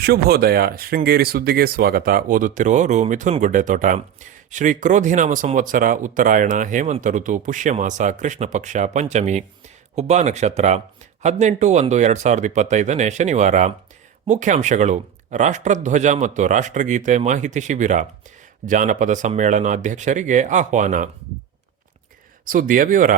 ಶುಭೋದಯ. ಶೃಂಗೇರಿ ಸುದ್ದಿಗೆ ಸ್ವಾಗತ. ಓದುತ್ತಿರುವವರು ಮಿಥುನ್ ಗುಡ್ಡೆತೋಟ. ಶ್ರೀ ಕ್ರೋಧಿನಾಮ ಸಂವತ್ಸರ ಉತ್ತರಾಯಣ, ಹೇಮಂತ ಋತು, ಪುಷ್ಯಮಾಸ, ಕೃಷ್ಣ ಪಕ್ಷ, ಪಂಚಮಿ, ಹುಬ್ಬಾ ನಕ್ಷತ್ರ. ಹದಿನೆಂಟು ಒಂದು ಎರಡು ಸಾವಿರದ ಇಪ್ಪತ್ತೈದನೇ ಶನಿವಾರ. ಮುಖ್ಯಾಂಶಗಳು. ರಾಷ್ಟ್ರಧ್ವಜ ಮತ್ತು ರಾಷ್ಟ್ರಗೀತೆ ಮಾಹಿತಿ ಶಿಬಿರ. ಜಾನಪದ ಸಮ್ಮೇಳನಾಧ್ಯಕ್ಷರಿಗೆ ಆಹ್ವಾನ. ಸುದ್ದಿಯ ವಿವರ.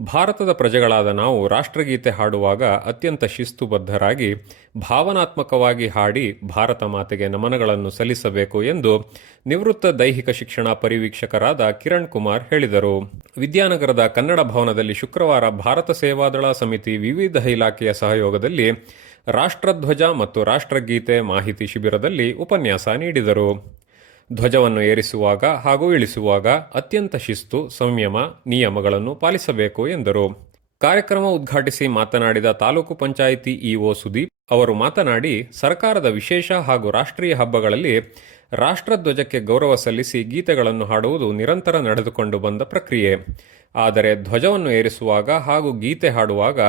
ಭಾರತದ ಪ್ರಜೆಗಳಾದ ನಾವು ರಾಷ್ಟ್ರಗೀತೆ ಹಾಡುವಾಗ ಅತ್ಯಂತ ಶಿಸ್ತುಬದ್ಧರಾಗಿ, ಭಾವನಾತ್ಮಕವಾಗಿ ಹಾಡಿ ಭಾರತ ಮಾತೆಗೆ ನಮನಗಳನ್ನು ಸಲ್ಲಿಸಬೇಕು ಎಂದು ನಿವೃತ್ತ ದೈಹಿಕ ಶಿಕ್ಷಣ ಪರಿವೀಕ್ಷಕರಾದ ಕಿರಣ್ ಕುಮಾರ್ ಹೇಳಿದರು. ವಿದ್ಯಾನಗರದ ಕನ್ನಡ ಭವನದಲ್ಲಿ ಶುಕ್ರವಾರ ಭಾರತ ಸೇವಾದಳ ಸಮಿತಿ ವಿವಿಧ ಇಲಾಖೆಯ ಸಹಯೋಗದಲ್ಲಿ ರಾಷ್ಟ್ರಧ್ವಜ ಮತ್ತು ರಾಷ್ಟ್ರಗೀತೆ ಮಾಹಿತಿ ಶಿಬಿರದಲ್ಲಿ ಉಪನ್ಯಾಸ ನೀಡಿದರು. ಧ್ವಜವನ್ನು ಏರಿಸುವಾಗ ಹಾಗೂ ಇಳಿಸುವಾಗ ಅತ್ಯಂತ ಶಿಸ್ತು, ಸಂಯಮ, ನಿಯಮಗಳನ್ನು ಪಾಲಿಸಬೇಕು ಎಂದರು. ಕಾರ್ಯಕ್ರಮ ಉದ್ಘಾಟಿಸಿ ಮಾತನಾಡಿದ ತಾಲೂಕು ಪಂಚಾಯಿತಿ ಇಒ ಸುದೀಪ್, ಅವರು ಮಾತನಾಡಿ, ಸರ್ಕಾರದ ವಿಶೇಷ ಹಾಗೂ ರಾಷ್ಟ್ರೀಯ ಹಬ್ಬಗಳಲ್ಲಿ ರಾಷ್ಟ್ರಧ್ವಜಕ್ಕೆ ಗೌರವ ಸಲ್ಲಿಸಿ ಗೀತೆಗಳನ್ನು ಹಾಡುವುದು ನಿರಂತರ ನಡೆದುಕೊಂಡು ಬಂದ ಪ್ರಕ್ರಿಯೆ. ಆದರೆ ಧ್ವಜವನ್ನು ಏರಿಸುವಾಗ ಹಾಗೂ ಗೀತೆ ಹಾಡುವಾಗ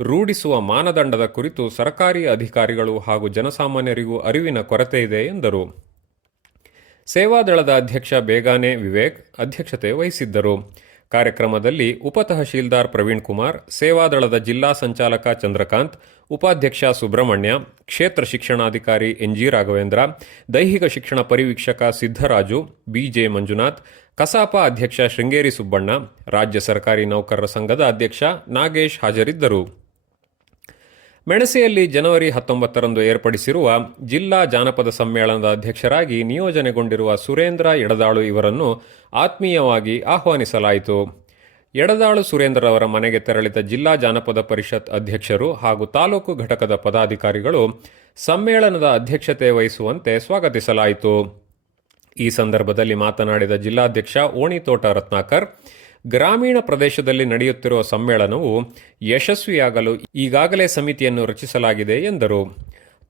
ರೂಢಿಸುವ ಮಾನದಂಡದ ಕುರಿತು ಸರ್ಕಾರಿ ಅಧಿಕಾರಿಗಳು ಹಾಗೂ ಜನಸಾಮಾನ್ಯರಿಗೂ ಅರಿವಿನ ಕೊರತೆ ಇದೆ ಎಂದರು. ಸೇವಾದಳದ ಅಧ್ಯಕ್ಷ ಬೇಗಾನೆ ವಿವೇಕ್ ಅಧ್ಯಕ್ಷತೆ ವಹಿಸಿದ್ದರು. ಕಾರ್ಯಕ್ರಮದಲ್ಲಿ ಉಪ ತಹಶೀಲ್ದಾರ್ ಪ್ರವೀಣ್ ಕುಮಾರ್, ಸೇವಾದಳದ ಜಿಲ್ಲಾ ಸಂಚಾಲಕ ಚಂದ್ರಕಾಂತ್, ಉಪಾಧ್ಯಕ್ಷ ಸುಬ್ರಹ್ಮಣ್ಯ, ಕ್ಷೇತ್ರ ಶಿಕ್ಷಣಾಧಿಕಾರಿ ಎನ್ಜಿ ರಾಘವೇಂದ್ರ, ದೈಹಿಕ ಶಿಕ್ಷಣ ಪರಿವೀಕ್ಷಕ ಸಿದ್ದರಾಜು ಬಿಜೆ ಮಂಜುನಾಥ್, ಕಸಾಪ ಅಧ್ಯಕ್ಷ ಶೃಂಗೇರಿ ಸುಬ್ಬಣ್ಣ, ರಾಜ್ಯ ಸರ್ಕಾರಿ ನೌಕರರ ಸಂಘದ ಅಧ್ಯಕ್ಷ ನಾಗೇಶ್ ಹಾಜರಿದ್ದರು. ಮೆಣಸೆಯಲ್ಲಿ ಜನವರಿ ಹತ್ತೊಂಬತ್ತರಂದು ಏರ್ಪಡಿಸಿರುವ ಜಿಲ್ಲಾ ಜಾನಪದ ಸಮ್ಮೇಳನದ ಅಧ್ಯಕ್ಷರಾಗಿ ನಿಯೋಜನೆಗೊಂಡಿರುವ ಸುರೇಂದ್ರ ಎಡದಾಳು ಇವರನ್ನು ಆತ್ಮೀಯವಾಗಿ ಆಹ್ವಾನಿಸಲಾಯಿತು. ಎಡದಾಳು ಸುರೇಂದ್ರರವರ ಮನೆಗೆ ತೆರಳಿದ ಜಿಲ್ಲಾ ಜಾನಪದ ಪರಿಷತ್ ಅಧ್ಯಕ್ಷರು ಹಾಗೂ ತಾಲೂಕು ಘಟಕದ ಪದಾಧಿಕಾರಿಗಳು ಸಮ್ಮೇಳನದ ಅಧ್ಯಕ್ಷತೆ ವಹಿಸುವಂತೆ ಸ್ವಾಗತಿಸಲಾಯಿತು. ಈ ಸಂದರ್ಭದಲ್ಲಿ ಮಾತನಾಡಿದ ಜಿಲ್ಲಾಧ್ಯಕ್ಷ ಓಣಿತೋಟ ರತ್ನಾಕರ್ ಗ್ರಾಮೀಣ ಪ್ರದೇಶದಲ್ಲಿ ನಡೆಯುತ್ತಿರುವ ಸಮ್ಮೇಳನವು ಯಶಸ್ವಿಯಾಗಲು ಈಗಾಗಲೇ ಸಮಿತಿಯನ್ನು ರಚಿಸಲಾಗಿದೆ ಎಂದರು.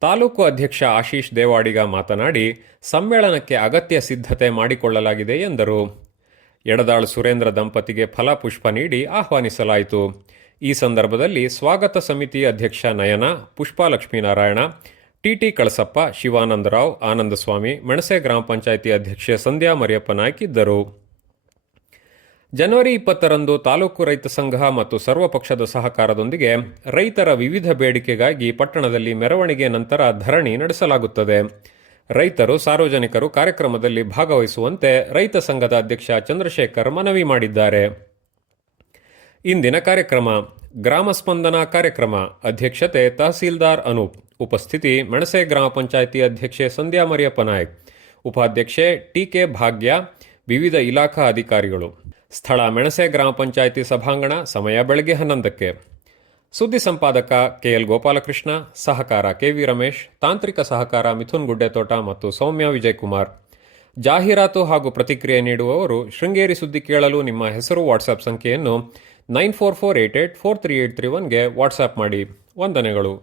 ತಾಲೂಕು ಅಧ್ಯಕ್ಷ ಆಶೀಶ್ ದೇವಾಡಿಗ ಮಾತನಾಡಿ, ಸಮ್ಮೇಳನಕ್ಕೆ ಅಗತ್ಯ ಸಿದ್ಧತೆ ಮಾಡಿಕೊಳ್ಳಲಾಗಿದೆ ಎಂದರು. ಎಡದಾಳ್ ಸುರೇಂದ್ರ ದಂಪತಿಗೆ ಫಲಪುಷ್ಪ ನೀಡಿ ಆಹ್ವಾನಿಸಲಾಯಿತು. ಈ ಸಂದರ್ಭದಲ್ಲಿ ಸ್ವಾಗತ ಸಮಿತಿ ಅಧ್ಯಕ್ಷ ನಯನ, ಪುಷ್ಪಾಲಕ್ಷ್ಮೀನಾರಾಯಣ, ಟಿಟಿ ಕಳಸಪ್ಪ, ಶಿವಾನಂದರಾವ್, ಆನಂದಸ್ವಾಮಿ, ಮೆಣಸೆ ಗ್ರಾಮ ಪಂಚಾಯಿತಿ ಅಧ್ಯಕ್ಷೆ ಸಂಧ್ಯಾ ಮರಿಯಪ್ಪ ನಾಯ್ಕ ಜನವರಿ ಇಪ್ಪತ್ತರಂದು ತಾಲೂಕು ರೈತ ಸಂಘ ಮತ್ತು ಸರ್ವಪಕ್ಷದ ಸಹಕಾರದೊಂದಿಗೆ ರೈತರ ವಿವಿಧ ಬೇಡಿಕೆಗಾಗಿ ಪಟ್ಟಣದಲ್ಲಿ ಮೆರವಣಿಗೆ ನಂತರ ಧರಣಿ ನಡೆಸಲಾಗುತ್ತದೆ. ರೈತರು, ಸಾರ್ವಜನಿಕರು ಕಾರ್ಯಕ್ರಮದಲ್ಲಿ ಭಾಗವಹಿಸುವಂತೆ ರೈತ ಸಂಘದ ಅಧ್ಯಕ್ಷ ಚಂದ್ರಶೇಖರ್ ಮನವಿ ಮಾಡಿದ್ದಾರೆ. ಇಂದಿನ ಕಾರ್ಯಕ್ರಮ, ಗ್ರಾಮ ಸ್ಪಂದನ ಕಾರ್ಯಕ್ರಮ, ಅಧ್ಯಕ್ಷತೆ ತಹಸೀಲ್ದಾರ್ ಅನೂಪ್, ಉಪಸ್ಥಿತಿ ಮೆಣಸೆ ಗ್ರಾಮ ಪಂಚಾಯಿತಿ ಅಧ್ಯಕ್ಷೆ ಸಂಧ್ಯಾ ಮರಿಯಪ್ಪ ನಾಯ್ಕ್, ಉಪಾಧ್ಯಕ್ಷೆ ಟಿಕೆ ಭಾಗ್ಯ, ವಿವಿಧ ಇಲಾಖಾ ಅಧಿಕಾರಿಗಳು. ಸ್ಥಳ ಮೆಣಸೆ ಗ್ರಾಮ ಪಂಚಾಯಿತಿ ಸಭಾಂಗಣ ಸಮಯ ಬೆಳಗ್ಗೆ ಹನ್ನೊಂದಕ್ಕೆ. ಸುದ್ದಿ ಸಂಪಾದಕ ಕೆಎಲ್ ಗೋಪಾಲಕೃಷ್ಣ, ಸಹಕಾರ ಕೆವಿ ರಮೇಶ್, ತಾಂತ್ರಿಕ ಸಹಕಾರ ಮಿಥುನ್ ಗುಡ್ಡೆತೋಟ ಮತ್ತು ಸೌಮ್ಯ ವಿಜಯಕುಮಾರ್. ಜಾಹೀರಾತು ಹಾಗೂ ಪ್ರತಿಕ್ರಿಯೆ ನೀಡುವವರು ಶೃಂಗೇರಿ ಸುದ್ದಿ ಕೇಳಲು ನಿಮ್ಮ ಹೆಸರು, ವಾಟ್ಸ್ಆಪ್ ಸಂಖ್ಯೆಯನ್ನು nine four four eight eight four three eight three ಒನ್ಗೆ WhatsApp ಮಾಡಿ. ವಂದನೆಗಳು.